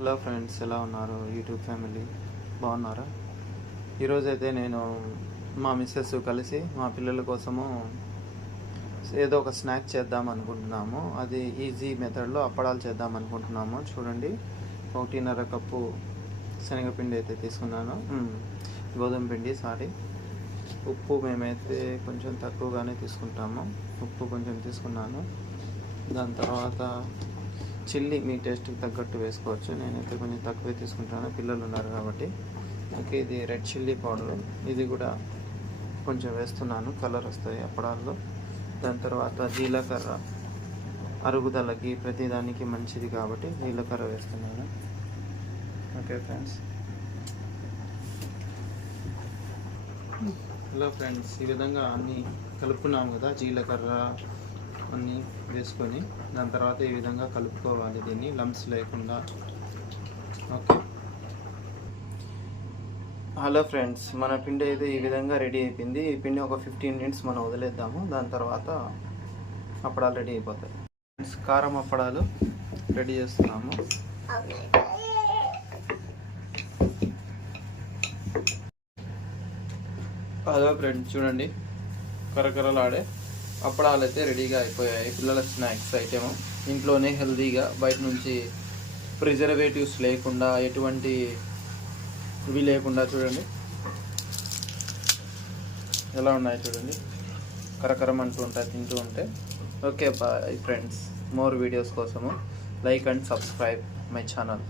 Hello friends, ఎలా ఉన్నారు YouTube family? బాగున్నారా? ఈరోజైతే నేను మా మిస్సెస్ కలిసి మా పిల్లల కోసము ఏదో ఒక స్నాక్ చేద్దాం అనుకుంటున్నాము. అది ఈజీ మెథడ్లో అప్పడాలు చేద్దాం అనుకుంటున్నాము. చూడండి, 1.5 కప్పు శనగపిండి అయితే తీసుకున్నాను. గోధుమ పిండి, ఉప్పు మేమైతే కొంచెం తక్కువగానే తీసుకుంటాము. ఉప్పు కొంచెం తీసుకున్నాను. దాని తర్వాత చిల్లీ మీ టేస్ట్కి తగ్గట్టు వేసుకోవచ్చు. నేనైతే కొంచెం తక్కువే తీసుకుంటాను, పిల్లలు ఉన్నారు కాబట్టి. ఓకే, ఇది రెడ్ చిల్లీ పౌడర్, ఇది కూడా కొంచెం వేస్తున్నాను, కలర్ వస్తాయి అప్పడాల్లో. దాని తర్వాత జీలకర్ర, అరుగుదలకి ప్రతిదానికి మంచిది కాబట్టి జీలకర్ర వేస్తున్నాను. Okay friends. హలో ఫ్రెండ్స్, ఈ విధంగా అన్నీ కలుపుకున్నాము కదా, జీలకర్ర అన్నీ వేసుకొని దాని తర్వాత ఈ విధంగా కలుపుకోవాలి, దీన్ని లంప్స్ లేకుండా. ఓకే. హలో ఫ్రెండ్స్, మన పిండి అయితే ఈ విధంగా రెడీ అయిపోయింది. ఈ పిండి ఒక 15 మినిట్స్ మనం వదిలేద్దాము. దాని తర్వాత అప్పడాలు రెడీ అయిపోతాయి. కారం అప్పడాలు రెడీ చేస్తున్నాము. హలో ఫ్రెండ్స్, చూడండి, కరకరలాడే అప్పడాలు అయితే రెడీగా అయిపోయాయి. పిల్లల స్నాక్స్ ఐటెము ఇంట్లోనే హెల్తీగా, బయట నుంచి ప్రిజర్వేటివ్స్ లేకుండా, ఎటువంటి ఇవి లేకుండా. చూడండి ఎలా ఉన్నాయి, చూడండి, కరకరం అంటూ ఉంటాయి తింటూ ఉంటే. Okay bye friends. More videos కోసము like and subscribe my channel.